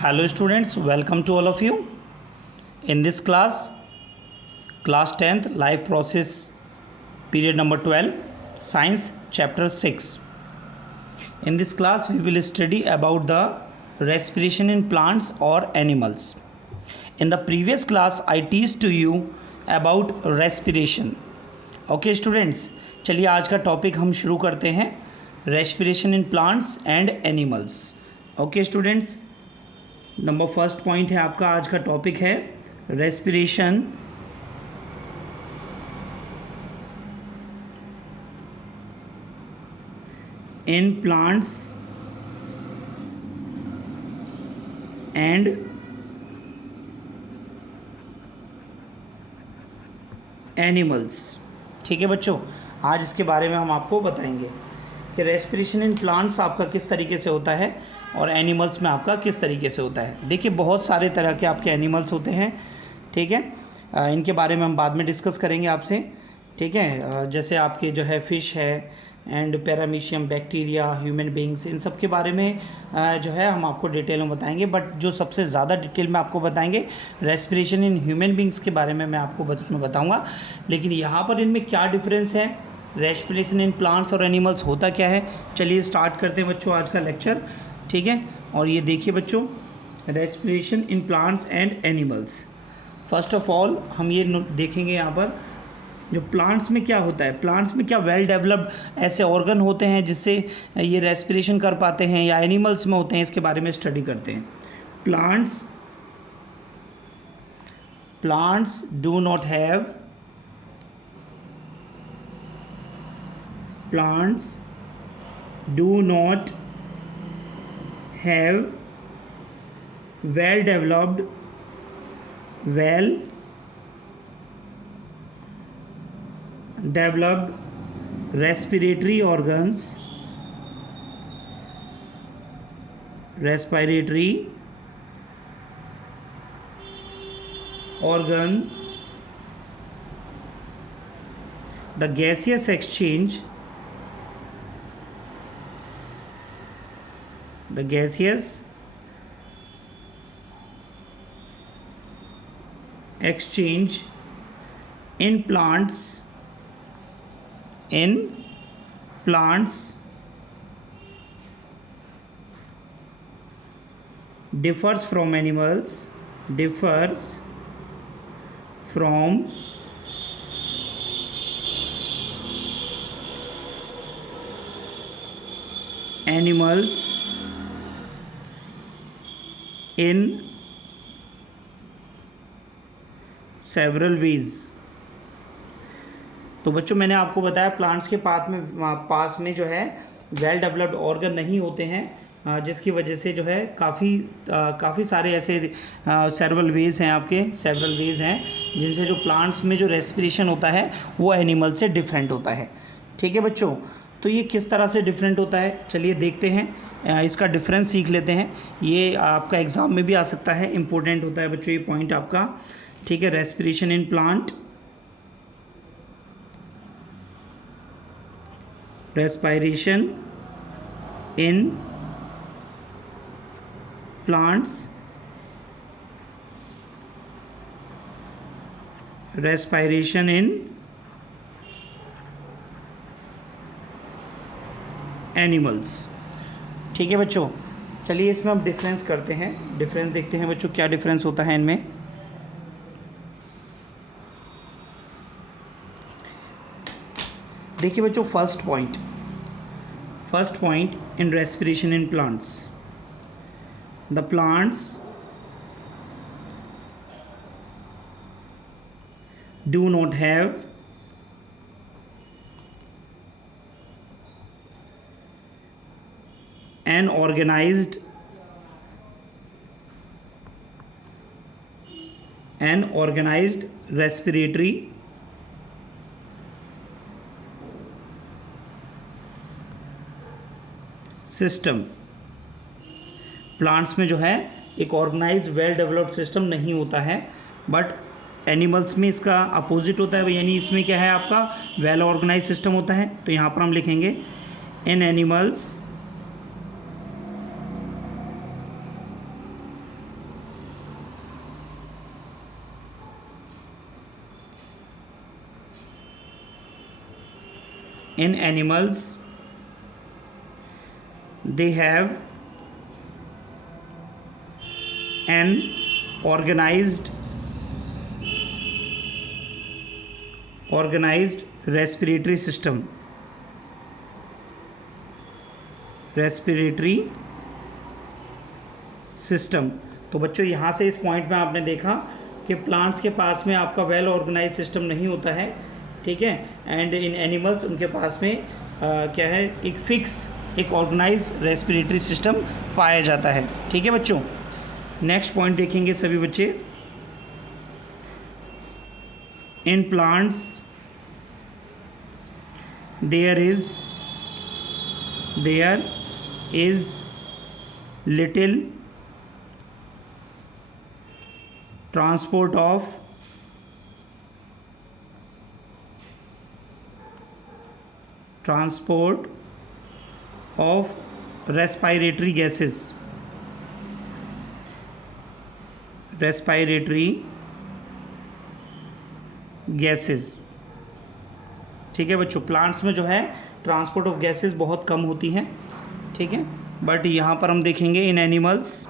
Hello students, welcome to all of you. In this class 10th life process period number 12, science chapter 6. In this class we will study about the respiration in plants or animals. In the previous class I teach to you about respiration. Okay students, चलिए आज का topic हम शुरू करते हैं, respiration in plants and animals. Okay students, number first point है आपका आज का टॉपिक है respiration in plants and animals. ठीक है बच्चों, आज इसके बारे में हम आपको बताएंगे कि रेस्पिरेशन इन प्लांट्स आपका किस तरीके से होता है और एनिमल्स में आपका किस तरीके से होता है. देखिए बहुत सारे तरह के आपके एनिमल्स होते हैं, ठीक है. इनके बारे में हम बाद में डिस्कस करेंगे आपसे, ठीक है. जैसे आपके जो है फिश है and paramecium, bacteria, human beings, इन सब के बारे में जो है हम आपको डिटेल में बताएंगे. बट जो सबसे ज़्यादा डिटेल में आपको बताएंगे रेस्पिरेशन इन ह्यूमन बींग्स के बारे में मैं आपको बताऊँगा. लेकिन यहाँ पर इनमें क्या डिफरेंस है, रेस्पिरेशन इन प्लांट्स और एनिमल्स होता क्या है. चलिए स्टार्ट करते हैं बच्चों आज का लेक्चर, ठीक है. और ये देखिए बच्चों, respiration in plants and animals. First of all हम ये देखेंगे यहाँ पर जो प्लांट्स में क्या होता है. प्लांट्स में क्या वेल डेवलप्ड ऐसे ऑर्गन होते हैं जिससे ये रेस्पिरेशन कर पाते हैं, या एनिमल्स में होते हैं, इसके बारे में स्टडी करते हैं. Plants do not have well developed respiratory organs the gaseous exchange in plants differs from animals, in several ways. तो बच्चों मैंने आपको बताया प्लांट्स के पास में जो है वेल डेवलप्ड ऑर्गन नहीं होते हैं, जिसकी वजह से जो है काफ़ी सारे ऐसे सेवरल वेज हैं जिनसे जो प्लांट्स में जो रेस्पिरेशन होता है वो एनिमल से डिफरेंट होता है. ठीक है बच्चों, तो ये किस तरह से डिफरेंट होता है चलिए देखते हैं, इसका डिफरेंस सीख लेते हैं. ये आपका एग्ज़ाम में भी आ सकता है, इम्पोर्टेंट होता है बच्चों ये पॉइंट आपका, ठीक है. Respiration in plants respiration in animals. ठीक है बच्चों, चलिए इसमें हम डिफरेंस करते हैं, डिफरेंस देखते हैं बच्चों क्या डिफरेंस होता है इनमें. देखिए बच्चों, first point in respiration in plants, the plants do not have an organized respiratory system. Plants में जो है एक ऑर्गेनाइज वेल डेवलप्ड सिस्टम नहीं होता है, बट एनिमल्स में इसका अपोजिट होता है, यानी इसमें क्या है आपका वेल ऑर्गेनाइज सिस्टम होता है. तो यहाँ पर हम लिखेंगे इन animals in animals they have an organized respiratory system. तो बच्चों यहाँ से इस पॉइंट में आपने देखा कि प्लांट्स के पास में आपका वेल ऑर्गेनाइज सिस्टम नहीं होता है, ठीक है, एंड इन एनिमल्स उनके पास में क्या है, एक फिक्स, एक ऑर्गेनाइज रेस्पिरेटरी सिस्टम पाया जाता है, ठीक है बच्चों। नेक्स्ट पॉइंट देखेंगे सभी बच्चे। In plants there is little transport of respiratory gases, ठीक है बच्चों। प्लांट्स में जो है ट्रांसपोर्ट ऑफ गैसेस बहुत कम होती हैं, ठीक है, बट यहाँ पर हम देखेंगे in animals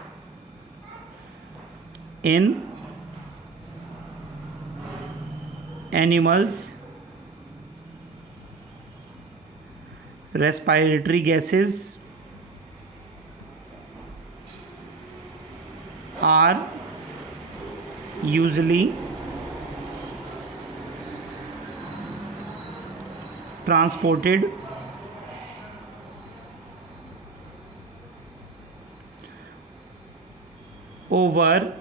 respiratory gases are usually transported over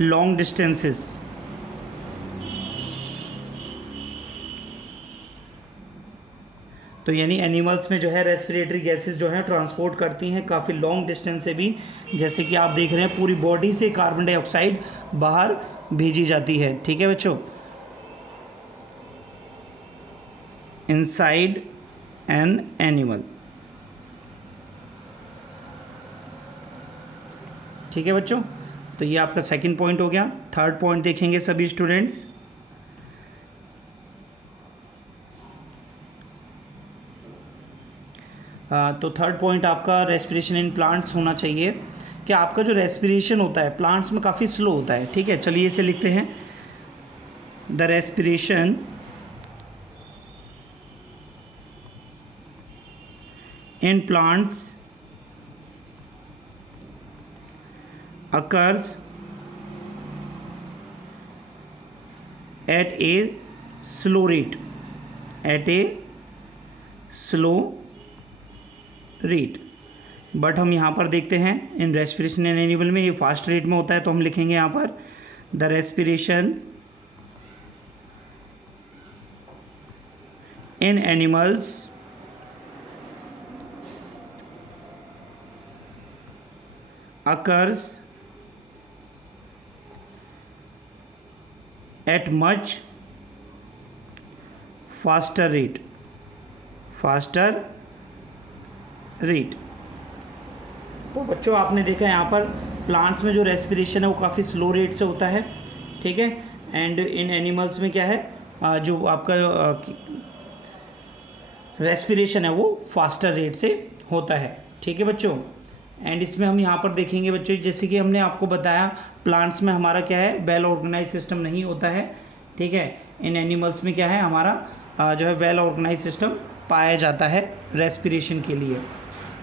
long distances. तो यानी एनिमल्स में जो है रेस्पिरेटरी गैसेस जो है ट्रांसपोर्ट करती हैं काफ़ी लॉन्ग डिस्टेंस से भी, जैसे कि आप देख रहे हैं पूरी बॉडी से कार्बन डाइऑक्साइड बाहर भेजी जाती है, ठीक है बच्चों, इनसाइड एन एनिमल, ठीक है बच्चों। तो ये आपका सेकंड पॉइंट हो गया। थर्ड पॉइंट देखेंगे सभी स्टूडेंट्स। तो थर्ड पॉइंट आपका रेस्पिरेशन इन प्लांट्स होना चाहिए कि आपका जो रेस्पिरेशन होता है प्लांट्स में काफ़ी स्लो होता है, ठीक है। चलिए इसे लिखते हैं, the respiration in plants occurs at a slow rate, but हम यहाँ पर देखते हैं इन रेस्पिरेशन इन एनिमल में ये फास्ट रेट में होता है, तो हम लिखेंगे यहाँ पर the respiration in animals occurs at much faster rate, तो बच्चों आपने देखा यहाँ पर प्लांट्स में जो रेस्पिरेशन है वो काफ़ी स्लो रेट से होता है, ठीक है, एंड इन एनिमल्स में क्या है, जो आपका रेस्पिरेशन है वो फास्टर रेट से होता है, ठीक है बच्चों। एंड इसमें हम यहाँ पर देखेंगे बच्चों, जैसे कि हमने आपको बताया प्लांट्स में हमारा क्या है, वेल ऑर्गेनाइज सिस्टम नहीं होता है, ठीक है। इन एनिमल्स में क्या है, हमारा जो है वेल ऑर्गेनाइज सिस्टम पाया जाता है रेस्पिरेशन के लिए,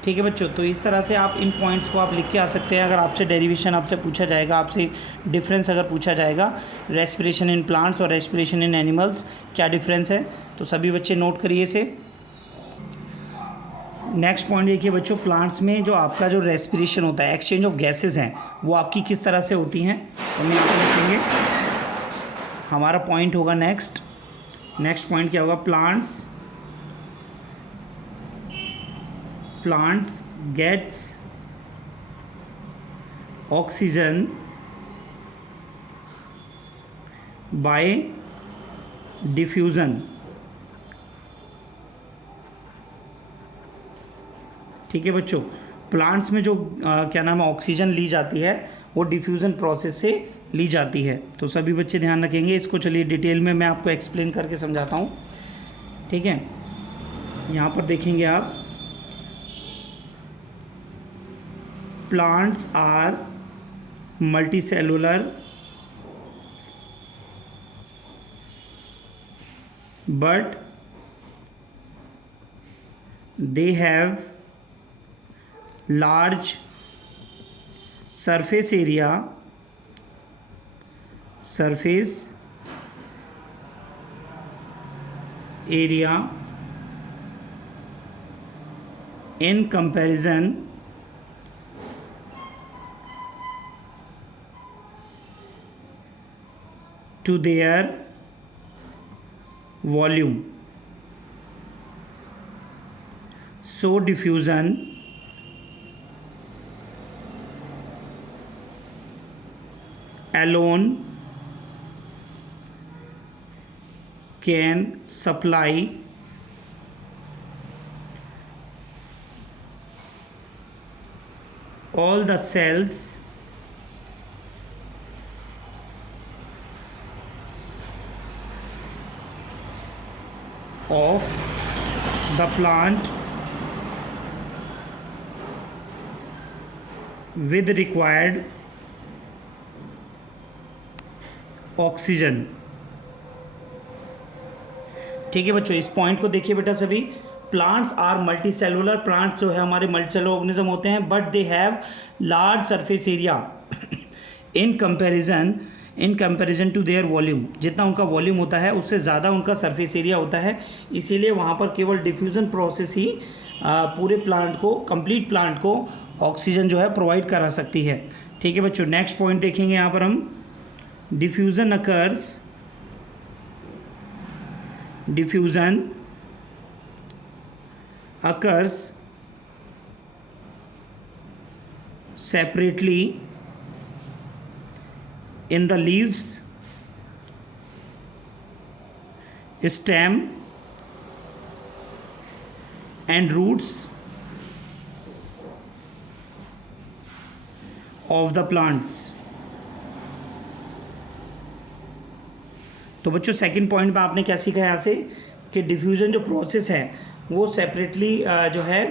ठीक है बच्चों। तो इस तरह से आप इन पॉइंट्स को आप लिख के आ सकते हैं। अगर आपसे डेरिवेशन आपसे पूछा जाएगा, आपसे डिफरेंस अगर पूछा जाएगा रेस्पिरेशन इन प्लांट्स और रेस्पिरेशन इन एनिमल्स क्या डिफरेंस है, तो सभी बच्चे नोट करिए इसे। नेक्स्ट पॉइंट देखिए बच्चों, प्लांट्स में जो आपका जो रेस्पिरेशन होता है, एक्सचेंज ऑफ गैसेस हैं, वो आपकी किस तरह से होती हैं, तो हम यहाँ पर लिखेंगे। हमारा पॉइंट होगा नेक्स्ट पॉइंट क्या होगा, plants gets oxygen by diffusion, ठीक है बच्चों। प्लांट्स में जो क्या नाम है ऑक्सीजन ली जाती है वो डिफ्यूज़न प्रोसेस से ली जाती है। तो सभी बच्चे ध्यान रखेंगे इसको। चलिए डिटेल में मैं आपको एक्सप्लेन करके समझाता हूँ, ठीक है। यहाँ पर देखेंगे आप, plants are multicellular but they have large surface area in comparison to their volume. So diffusion alone can supply all the cells of the plant with required oxygen. ठीक है बच्चों, इस पॉइंट को देखिए बेटा सभी। Plants are multi cellular, plants जो है हमारे मल्टी सेलुलर ऑर्गेनिज्म होते हैं, but they have large surface area in comparison to their volume. जितना उनका वॉल्यूम होता है उससे ज़्यादा उनका सरफेस एरिया होता है, इसीलिए वहाँ पर केवल डिफ्यूज़न प्रोसेस ही पूरे प्लांट को, कंप्लीट प्लांट को ऑक्सीजन जो है प्रोवाइड करा सकती है। ठीक है बच्चों, नेक्स्ट पॉइंट देखेंगे यहाँ पर हम। diffusion occurs separately in the leaves, stem and roots of the plants। तो बच्चों सेकंड पॉइंट में आपने क्या सीखा यहाँ से कि डिफ्यूज़न जो प्रोसेस है वो सेपरेटली जो है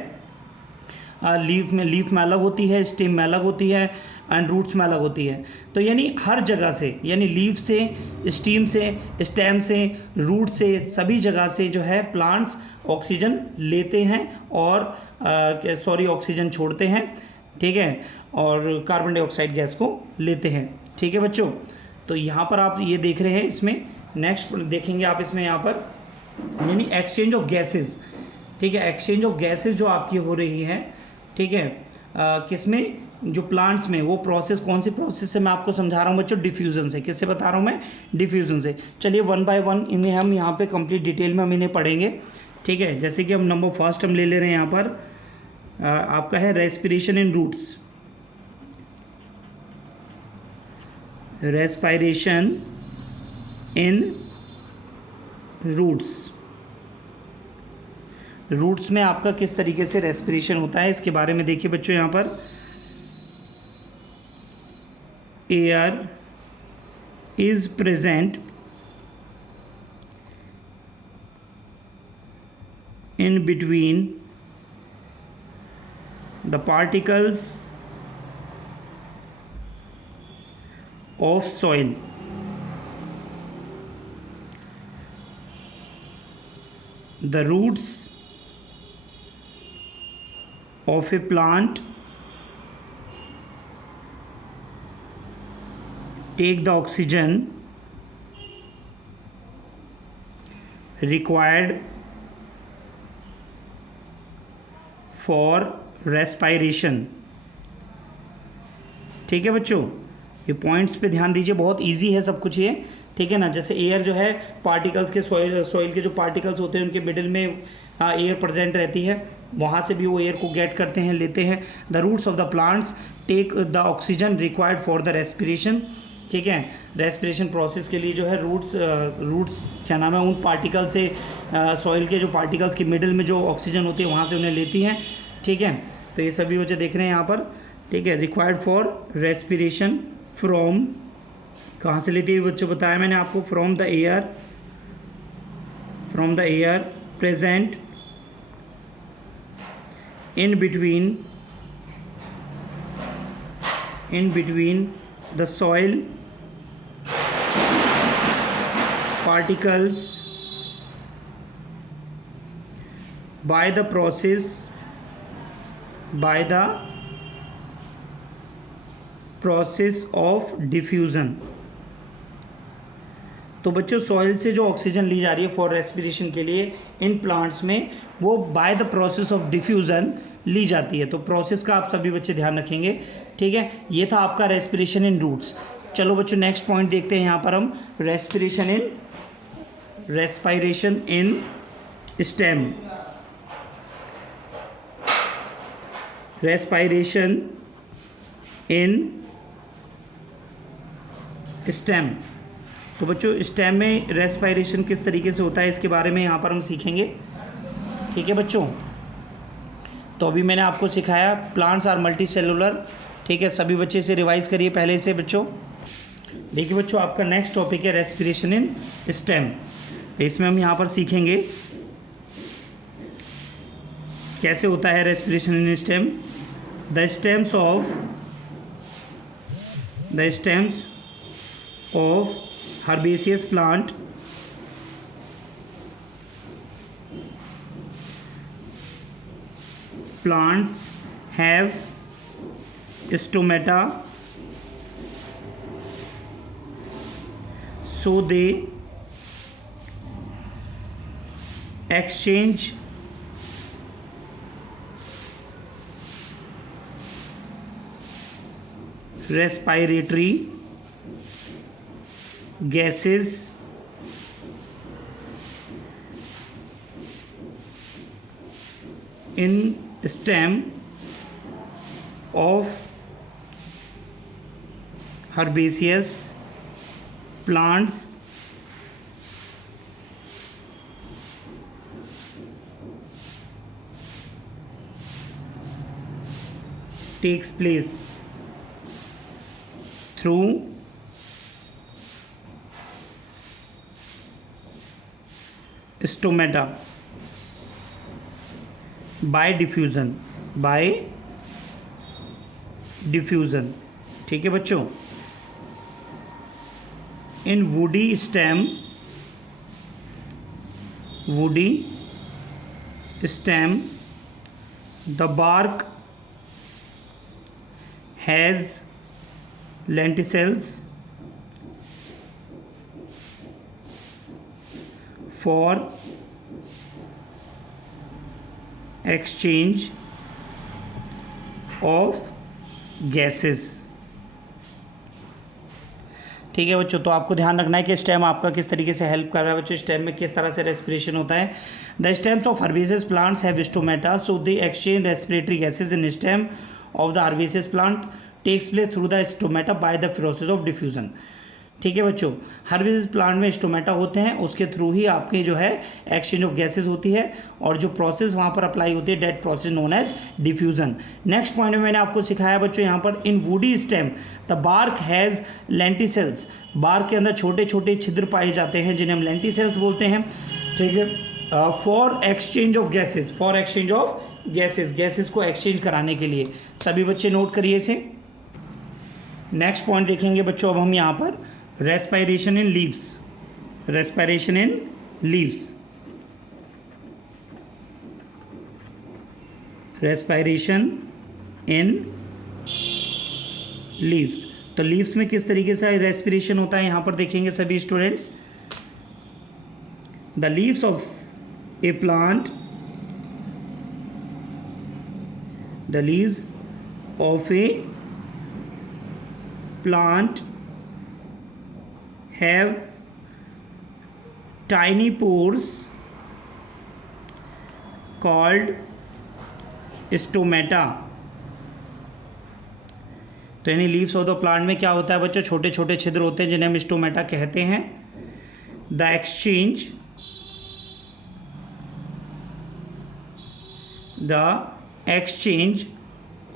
लीफ में अलग होती है, स्टेम में अलग होती है एंड रूट्स में अलग होती है। तो यानी हर जगह से, यानी लीफ से, स्टीम से, स्टेम से, रूट से, सभी जगह से जो है प्लांट्स ऑक्सीजन लेते हैं और ऑक्सीजन छोड़ते हैं, ठीक है, और कार्बन डाइऑक्साइड गैस को लेते हैं। ठीक है बच्चों, तो यहाँ पर आप ये देख रहे हैं, इसमें नेक्स्ट देखेंगे आप इसमें यहाँ पर यानी एक्सचेंज ऑफ गैसेस। ठीक है, एक्सचेंज ऑफ गैसेस जो आपकी हो रही है, ठीक है, किसमें, जो प्लांट्स में, वो प्रोसेस कौन सी प्रोसेस से मैं आपको समझा रहा हूँ बच्चों, डिफ्यूज़न से। किससे बता रहा हूँ मैं, डिफ्यूज़न से। चलिए वन बाय वन इन्हें हम यहाँ पे कंप्लीट डिटेल में हम इन्हें पढ़ेंगे। ठीक है, जैसे कि हम नंबर फर्स्ट हम ले ले रहे हैं यहाँ पर आपका है respiration in roots. Respiration in roots, roots में आपका किस तरीके से रेस्पिरेशन होता है इसके बारे में देखिए बच्चों। यहाँ पर air is present in between the particles of soil. The roots of a plant take the oxygen required for respiration. ठीक है बच्चों, ये पॉइंट्स पे ध्यान दीजिए, बहुत इजी है सब कुछ ये। ठीक है ना, जैसे एयर जो है पार्टिकल्स के, सॉइल के जो पार्टिकल्स होते हैं उनके मिडिल में एयर प्रेजेंट रहती है, वहाँ से भी वो एयर को गेट करते हैं, लेते हैं। The roots of the plants take the oxygen required for the respiration. ठीक है, रेस्पिरेशन प्रोसेस के लिए जो है रूट्स क्या नाम है, उन पार्टिकल से, सॉइल के जो पार्टिकल्स के मिडिल में जो ऑक्सीजन होती है वहाँ से उन्हें लेती हैं। ठीक है, तो ये सभी बच्चे देख रहे हैं यहाँ पर, ठीक है। रिक्वायर्ड फॉर रेस्पिरेशन फ्रॉम, कहाँ से लेती है बच्चों, बताया मैंने आपको, from the air present in between the soil particles by the process of diffusion। तो बच्चों सॉइल से जो ऑक्सीजन ली जा रही है फॉर रेस्पिरेशन के लिए इन प्लांट्स में, वो by the process of diffusion ली जाती है। तो प्रोसेस का आप सभी बच्चे ध्यान रखेंगे, ठीक है। ये था आपका रेस्पिरेशन इन रूट्स। चलो बच्चों नेक्स्ट पॉइंट देखते हैं यहाँ पर हम, respiration in stem. Respiration in stem, तो बच्चों स्टेम में रेस्पिरेशन किस तरीके से होता है इसके बारे में यहाँ पर हम सीखेंगे, ठीक है बच्चों। तो अभी मैंने आपको सिखाया प्लांट्स आर मल्टी सेलुलर, ठीक है। सभी बच्चे से रिवाइज करिए पहले से बच्चों। देखिए बच्चों आपका नेक्स्ट टॉपिक है रेस्पिरेशन इन स्टेम। तो इसमें हम यहाँ पर सीखेंगे कैसे होता है respiration in stem. The stems of herbaceous plant plants have stomata, so they exchange respiratory gases in stem of herbaceous plants takes place through stomata by diffusion, ठीक है बच्चों। In woody stem the bark has lenticels for exchange of gases, ठीक है बच्चों। तो आपको ध्यान रखना है कि स्टेम आपका किस तरीके से हेल्प कर रहा है बच्चों, स्टेम में किस तरह से रेस्पिरेशन होता है। The stems of herbaceous plants have stomata, so they exchange respiratory gases in stem of the herbaceous plant takes place through the stomata by the process of diffusion, ठीक है बच्चों। हर्बेसियस प्लांट में stomata होते हैं, उसके through ही आपके जो है एक्सचेंज ऑफ गैसेस होती है, और जो प्रोसेस वहाँ पर अप्लाई होती है that process known as diffusion. Next point में मैंने आपको सिखाया बच्चों यहाँ पर, in woody stem the bark has lenticels, bark के अंदर छोटे छोटे छिद्र पाए जाते हैं जिन्हें हम लेंटिसेल्स बोलते हैं, ठीक है। For exchange of gases, gases को एक्सचेंज कराने के लिए। सभी बच्चे नोट करिए इसे। नेक्स्ट पॉइंट देखेंगे बच्चों अब हम यहाँ पर, रेस्पिरेशन इन लीव्स। तो लीव्स में किस तरीके से रेस्पिरेशन होता है यहाँ पर देखेंगे सभी students. The leaves of A plant, have tiny pores called stomata। तो यानी लीव्स ऑफ द प्लांट में क्या होता है बच्चों, छोटे छोटे छिद्र होते हैं जिन्हें हम स्टोमेटा कहते हैं। The exchange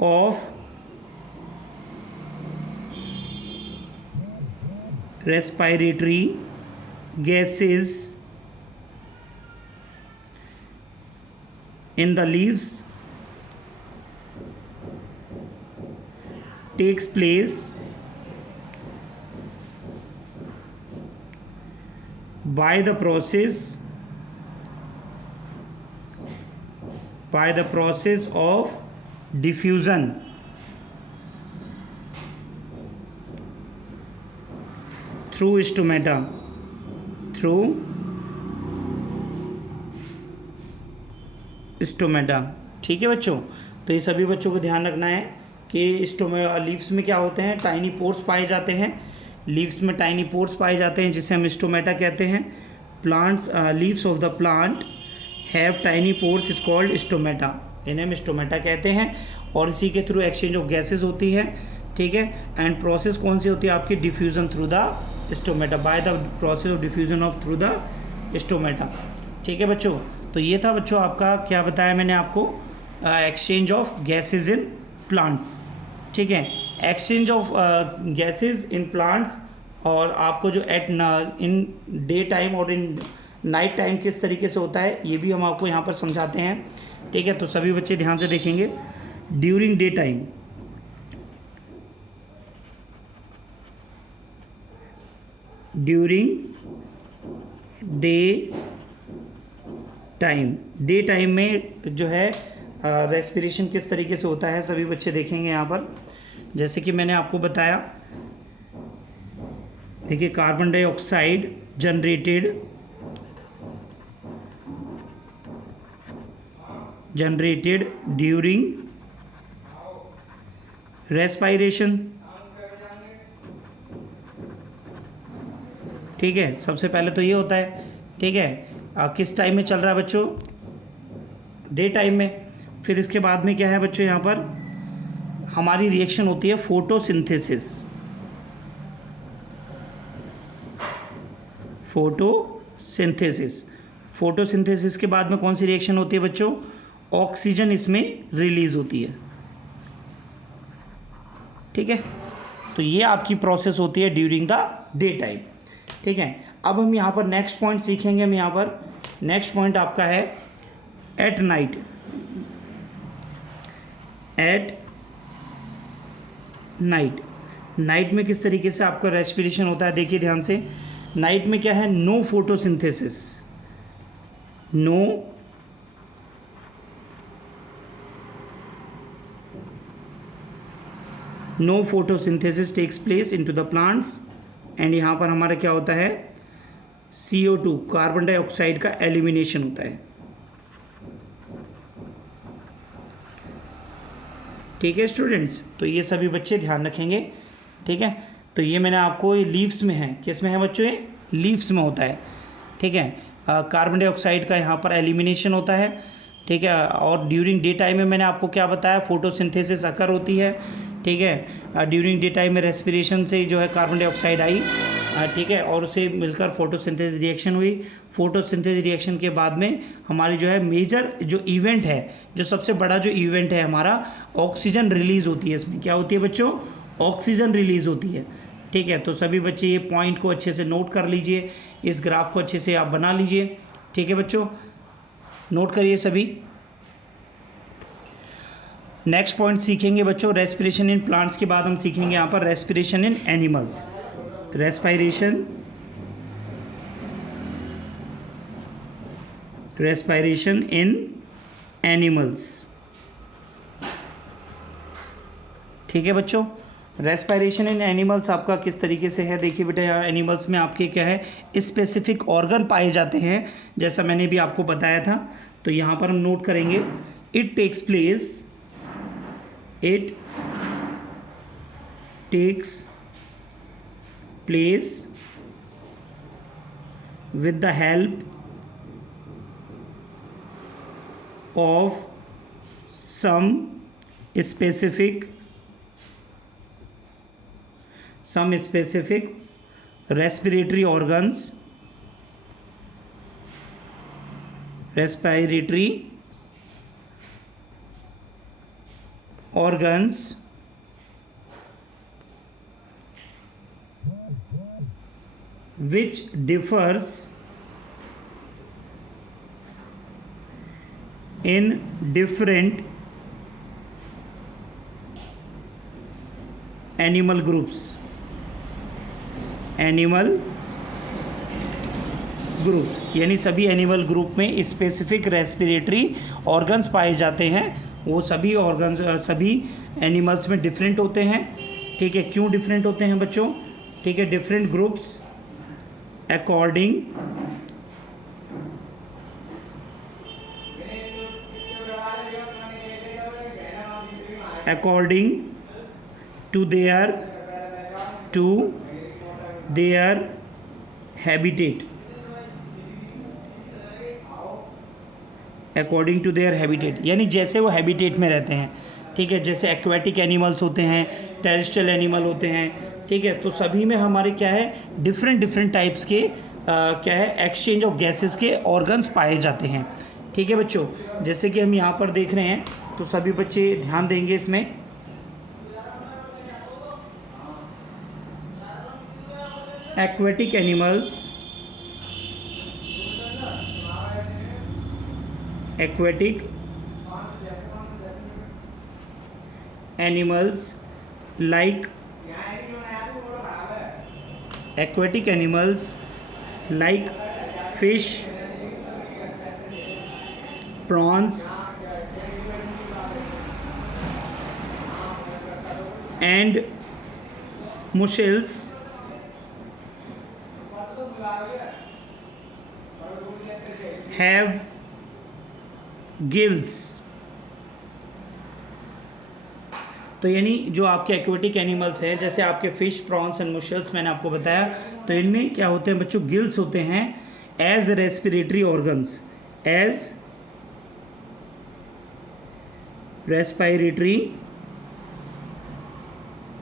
of respiratory gases in the leaves takes place by the process of diffusion through stomata, ठीक है बच्चों। तो ये सभी बच्चों को ध्यान रखना है कि लीव्स में क्या होते हैं, टाइनी पोर्स पाए जाते हैं। लीव्स में टाइनी पोर्स पाए जाते हैं जिसे हम स्टोमेटा कहते हैं। Plants leaves of the plant have tiny pores is called stomata, इन्हें हम स्टोमेटा कहते हैं। और इसी के थ्रू एक्सचेंज ऑफ गैसेज होती है, ठीक है। एंड प्रोसेस कौन सी होती है आपकी, diffusion through the stomata, by the process of diffusion of through the stomata, ठीक है बच्चों। तो ये था बच्चों आपका, क्या बताया मैंने आपको, exchange of gases in plants, ठीक है। Exchange of gases in plants, और आपको जो एट इन डे टाइम और इन नाइट टाइम किस तरीके से होता है ये भी हम आपको यहाँ पर समझाते हैं, ठीक है। तो सभी बच्चे ध्यान से देखेंगे। During day time, day time में जो है रेस्पिरेशन किस तरीके से होता है सभी बच्चे देखेंगे यहाँ पर। जैसे कि मैंने आपको बताया, देखिए carbon dioxide generated during respiration, ठीक है। सबसे पहले तो ये होता है, ठीक है। किस टाइम में चल रहा है बच्चों, डे टाइम में। फिर इसके बाद में क्या है बच्चों, यहाँ पर हमारी रिएक्शन होती है फोटोसिंथेसिस। फोटोसिंथेसिस के बाद में कौन सी रिएक्शन होती है बच्चों, ऑक्सीजन इसमें रिलीज होती है, ठीक है। तो ये आपकी प्रोसेस होती है ड्यूरिंग द डे टाइम, ठीक है। अब हम यहाँ पर नेक्स्ट पॉइंट सीखेंगे। हम यहाँ पर नेक्स्ट पॉइंट आपका है एट नाइट नाइट में किस तरीके से आपका रेस्पिरेशन होता है। देखिए ध्यान से, नाइट में क्या है, no photosynthesis takes place into the plants. And यहाँ पर हमारा क्या होता है, CO2 कार्बन डाइऑक्साइड का एलिमिनेशन होता है, ठीक है स्टूडेंट्स। तो ये सभी बच्चे ध्यान रखेंगे, ठीक है। तो ये मैंने आपको, ये लीव्स में है, किस में है बच्चों, ये लीव्स में होता है, ठीक है। कार्बन डाइऑक्साइड का यहाँ पर एलिमिनेशन होता है, ठीक है। और ड्यूरिंग डे टाइम में मैंने आपको क्या बताया, फोटोसिंथेसिस अकर होती है, ठीक है। ड्यूरिंग डे टाइम में रेस्पिरेशन से जो है कार्बन डाइऑक्साइड आई, ठीक है, और उसे मिलकर फोटोसिंथेसिस रिएक्शन हुई। फोटोसिंथेसिस रिएक्शन के बाद में हमारी जो है मेजर जो इवेंट है, जो सबसे बड़ा जो इवेंट है हमारा, ऑक्सीजन रिलीज होती है। इसमें क्या होती है बच्चों, ऑक्सीजन रिलीज होती है, ठीक है। तो सभी बच्चे ये पॉइंट को अच्छे से नोट कर लीजिए, इस ग्राफ को अच्छे से आप बना लीजिए, ठीक है बच्चों, नोट करिए सभी। नेक्स्ट पॉइंट सीखेंगे बच्चों रेस्पिरेशन इन प्लांट्स के बाद हम सीखेंगे यहाँ पर respiration in animals. Respiration in animals, ठीक है बच्चों। रेस्पिरेशन इन एनिमल्स आपका किस तरीके से है, देखिए बेटा, यहाँ एनिमल्स में आपके क्या है, स्पेसिफिक ऑर्गन पाए जाते हैं, जैसा मैंने भी आपको बताया था। तो यहाँ पर हम नोट करेंगे, it takes place with the help of some specific respiratory organs, respiratory organs which differs in different animal groups. Animal groups यानी सभी एनिमल ग्रुप में स्पेसिफिक रेस्पिरेटरी ऑर्गन्स पाए जाते हैं। वो सभी ऑर्गन्स सभी एनिमल्स में डिफरेंट होते हैं। ठीक है, क्यों डिफरेंट होते हैं बच्चों? ठीक है, different groups according to their habitat, according to their habitat यानी जैसे वो हैबिटेट में रहते हैं। ठीक है, जैसे एक्वेटिक एनिमल्स होते हैं, टेरेस्ट्रियल एनिमल होते हैं। ठीक है, तो सभी में हमारे क्या है, डिफरेंट टाइप्स के क्या है, एक्सचेंज ऑफ गैसेस के ऑर्गन्स पाए जाते हैं। ठीक है बच्चों, जैसे कि हम यहाँ पर देख रहे हैं, तो सभी बच्चे ध्यान देंगे इसमें। Aquatic animals like fish, prawns and mussels have gills। तो यानी जो आपके एक्वेटिक एनिमल्स हैं, जैसे आपके फिश, प्रॉन्स एंड मुशल्स मैंने आपको बताया, तो इनमें क्या होते हैं बच्चों, गिल्स होते हैं as respiratory organs, as respiratory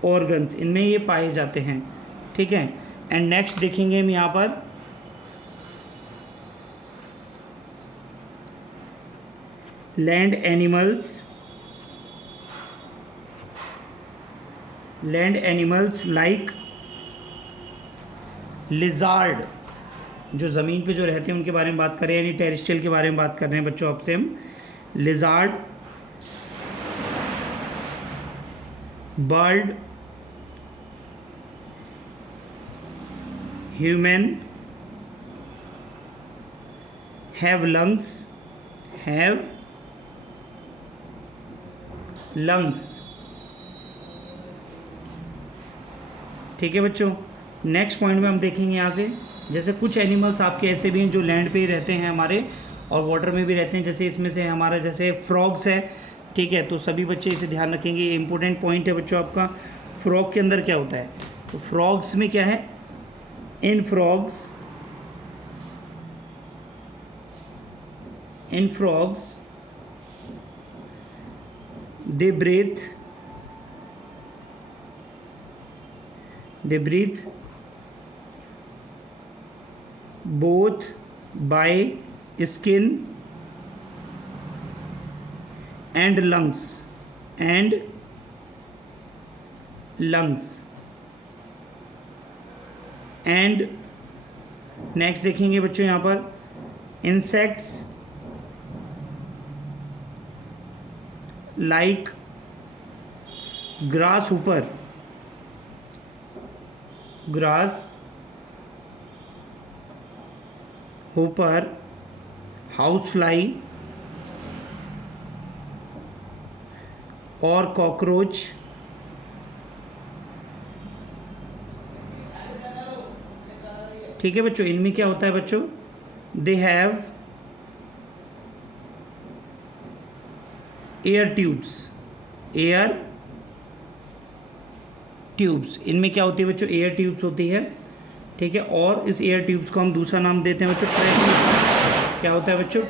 organs इनमें ये पाए जाते हैं। ठीक है, एंड नेक्स्ट देखेंगे हम यहाँ पर लैंड एनिमल्स लाइक लिजार्ड, जो ज़मीन पे जो रहते हैं उनके बारे में बात करें, यानी टेरेस्ट्रियल के बारे में बात कर रहे हैं बच्चों आपसे हम। Lizard, bird, human have lungs. ठीक है बच्चों, नेक्स्ट पॉइंट में हम देखेंगे यहाँ से, जैसे कुछ एनिमल्स आपके ऐसे भी हैं जो लैंड पे ही रहते हैं हमारे और वाटर में भी रहते हैं, जैसे इसमें से हमारा जैसे फ्रॉग्स है। ठीक है, तो सभी बच्चे इसे ध्यान रखेंगे, ये इंपॉर्टेंट पॉइंट है बच्चों आपका। फ्रॉग के अंदर क्या होता है, तो फ्रॉग्स में क्या है, इन frogs they breathe both by skin and lungs and next देखेंगे बच्चों यहाँ पर insects like grass hopper, house fly और कॉकरोच ठीक है बच्चों, इनमें क्या होता है बच्चों, दे हैव एयर ट्यूब्स, इनमें क्या होती है बच्चों, एयर ट्यूब्स होती है। ठीक है, और इस एयर ट्यूब्स को हम दूसरा नाम देते हैं बच्चों ट्रैकिया। क्या होता है बच्चों,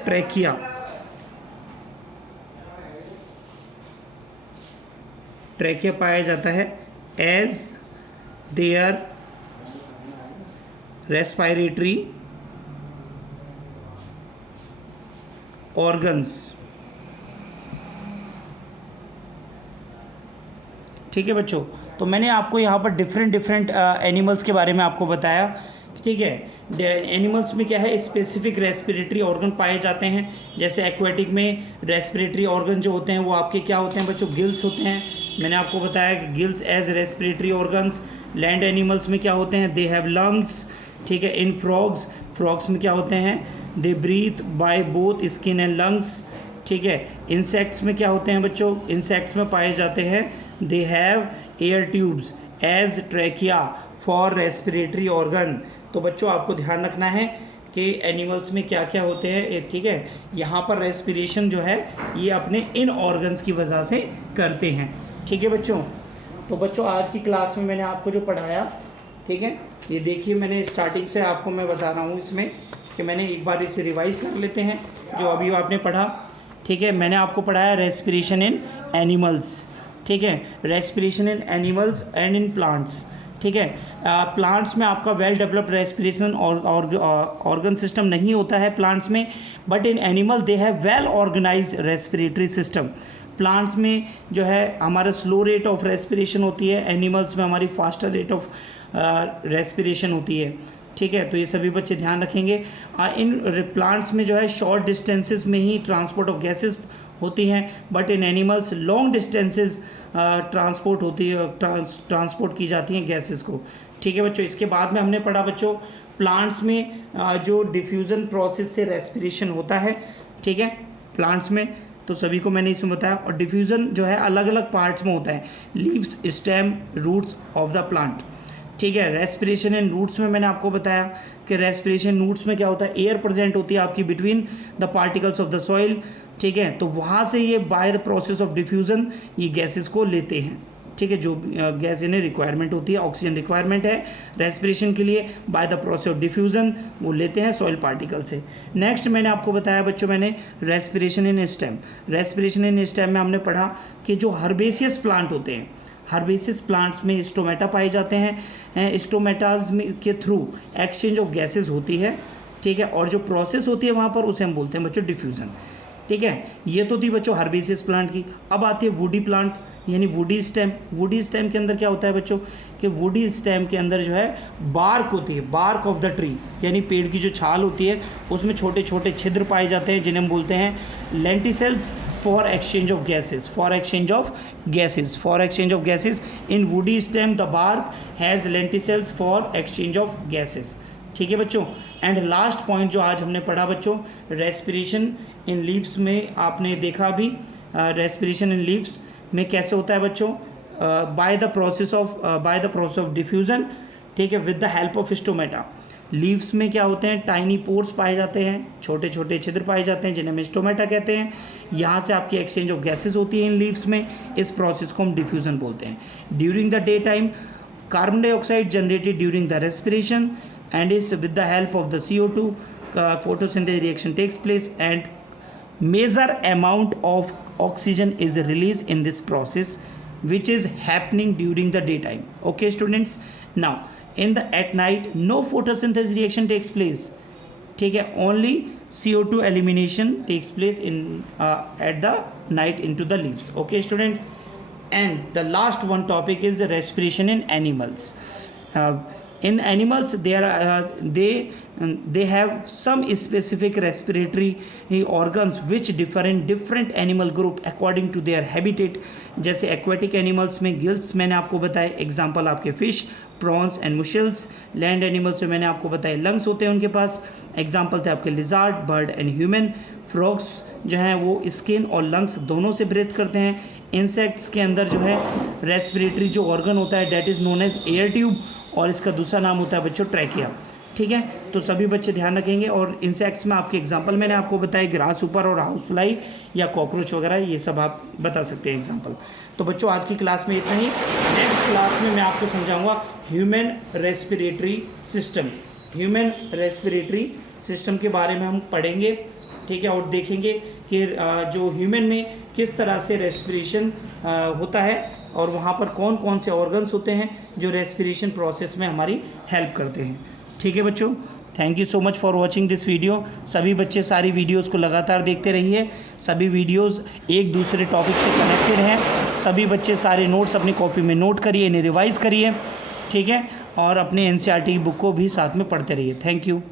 ट्रैकिया पाया जाता है एज देयर रेस्पिरेटरी ऑर्गन्स ठीक है बच्चों। तो मैंने आपको यहाँ पर डिफरेंट एनिमल्स के बारे में आपको बताया, ठीक है। एनिमल्स में क्या है, स्पेसिफिक रेस्पिरेटरी ऑर्गन पाए जाते हैं। जैसे एक्वेटिक में रेस्पिरेटरी ऑर्गन जो होते हैं वो आपके क्या होते हैं बच्चों, गिल्स होते हैं। मैंने आपको बताया कि gills as respiratory organs. Land animals में क्या होते हैं, दे हैव लंग्स, ठीक है। इन फ्रॉग्स में क्या होते हैं, they breathe by both skin and lungs, ठीक है। इंसेक्ट्स में क्या होते हैं बच्चों, इंसेक्ट्स में पाए जाते हैं they have air tubes as trachea for respiratory organ. तो बच्चों आपको ध्यान रखना है कि एनिमल्स में क्या क्या होते हैं, ठीक है। यहाँ पर रेस्पिरेशन जो है ये अपने इन ऑर्गन्स की वजह से करते हैं, ठीक है बच्चों। तो बच्चों आज की क्लास में मैंने आपको जो पढ़ाया, ठीक है, ये देखिए मैंने स्टार्टिंग से आपको मैं बता रहा हूँ इसमें कि मैंने एक बार इसे रिवाइज कर लेते हैं जो अभी आपने पढ़ा, ठीक है। मैंने आपको पढ़ाया रेस्पिरेशन इन एनिमल्स, ठीक है, respiration in animals and in plants, ठीक है। प्लांट्स में आपका well developed respiration organ system नहीं होता है प्लांट्स में, but in animal they have well organized respiratory system. Plants में जो है हमारा स्लो रेट ऑफ रेस्पिरेशन होती है, एनिमल्स में हमारी फास्टर रेट ऑफ रेस्पिरेशन होती है, ठीक है। तो ये सभी बच्चे ध्यान रखेंगे। इन प्लांट्स में जो है शॉर्ट डिस्टेंसेस में ही ट्रांसपोर्ट ऑफ गैसेस होती हैं, but in animals long distances transport होती है, ट्रांसपोर्ट की जाती हैं गैसेस को, ठीक है बच्चों। इसके बाद में हमने पढ़ा बच्चों प्लांट्स में जो डिफ्यूज़न प्रोसेस से रेस्पिरेशन होता है, ठीक है, प्लांट्स में। तो सभी को मैंने इसमें बताया। और डिफ्यूज़न जो है अलग अलग पार्ट्स में होता है, leaves, stem, roots of the plant, ठीक है। रेस्पिरेशन इन रूट्स में मैंने आपको बताया कि रेस्पिरेशन रूट्स में क्या होता है, एयर प्रेजेंट होती है आपकी between the particles of the soil, ठीक है। तो वहाँ से ये bye the process of diffusion ये गैसेस को लेते हैं, ठीक है। जो गैस इन्हें रिक्वायरमेंट होती है, ऑक्सीजन रिक्वायरमेंट है रेस्पिरेशन के लिए, bye the process of diffusion वो लेते हैं सॉइल पार्टिकल से। नेक्स्ट मैंने आपको बताया बच्चों, मैंने respiration in stem. Respiration in stem में हमने पढ़ा कि जो हर्बेसियस प्लांट होते हैं, हर्बेसियस प्लांट्स में स्टोमेटा पाए जाते हैं, स्टोमेटाज में के थ्रू एक्सचेंज ऑफ गैसेस होती है, ठीक है। और जो प्रोसेस होती है वहाँ पर उसे हम बोलते हैं बच्चों डिफ्यूज़न, ठीक है। ये तो थी बच्चों हर्बेसियस प्लांट की। अब आती है वुडी प्लांट्स यानी वुडी स्टेम। वुडी स्टेम के अंदर क्या होता है बच्चों कि वुडी स्टेम के अंदर जो है बार्क होती है, बार्क ऑफ द ट्री यानी पेड़ की जो छाल होती है उसमें छोटे छोटे छिद्र पाए जाते हैं जिन्हें हम बोलते हैं lenticels for exchange of gases, for exchange of gases, for exchange of gases. In woody stem the bark has lenticels for exchange of gases, ठीक है बच्चों। एंड लास्ट पॉइंट जो आज हमने पढ़ा बच्चों, रेस्पिरेशन इन लीव्स में आपने देखा भी, रेस्पिरेशन इन लीव्स में कैसे होता है बच्चों, bye the process of diffusion, ठीक है, with the help of stomata. Leaves में क्या होते हैं, टाइनी पोर्स पाए जाते हैं, छोटे छोटे छिद्र पाए जाते हैं जिन्हें हम स्टोमेटा कहते हैं। यहाँ से आपकी एक्सचेंज ऑफ गैसेस होती है इन लीव्स में, इस प्रोसेस को हम डिफ्यूज़न बोलते हैं। During the day time carbon dioxide generated during the respiration and is with the help of the CO2 photosynthesis reaction takes place and major amount of oxygen is released in this process which is happening during the daytime. Okay students, now in the at night no photosynthesis reaction takes place, ठीक है, only CO2 elimination takes place in at the night into the leaves. Okay students, and the last one topic is the respiration in animals. In animals they have some specific respiratory organs which differ in different animal group according to their habitat. जैसे aquatic animals में gills मैंने आपको बताया, example आपके fish, prawns and mussels. Land animals में मैंने आपको बताया लंग्स होते हैं उनके पास, एग्जाम्पल थे आपके lizard, bird and human. Frogs जो हैं वो स्किन और लंग्स दोनों से ब्रीथ करते हैं। इंसेक्ट्स के अंदर जो है रेस्पिरेटरी जो ऑर्गन होता है that is known as air tube, और इसका दूसरा नाम होता है बच्चों ट्रैकिया, ठीक है। तो सभी बच्चे ध्यान रखेंगे। और इंसेक्ट्स में आपके एग्जांपल मैंने आपको बताया ग्रास ऊपर और हाउस फ्लाई या कॉकरोच वगैरह, ये सब आप बता सकते हैं एग्जांपल। तो बच्चों आज की क्लास में इतना ही। नेक्स्ट क्लास में मैं आपको समझाऊंगा human respiratory system. Human respiratory system के बारे में हम पढ़ेंगे, ठीक है, और देखेंगे कि जो ह्यूमन में किस तरह से रेस्पिरेशन होता है और वहाँ पर कौन कौन से ऑर्गन्स होते हैं जो रेस्पिरेशन प्रोसेस में हमारी हेल्प करते हैं, ठीक है बच्चों। Thank you so much for watching this video. सभी बच्चे सारी वीडियोज़ को लगातार देखते रहिए। सभी वीडियोज़ एक दूसरे टॉपिक से कनेक्टेड हैं। सभी बच्चे सारे नोट्स अपनी कॉपी में नोट करिए, इन्हें रिवाइज़ करिए, ठीक है, और अपने NCERT की बुक को भी साथ में पढ़ते रहिए। Thank you.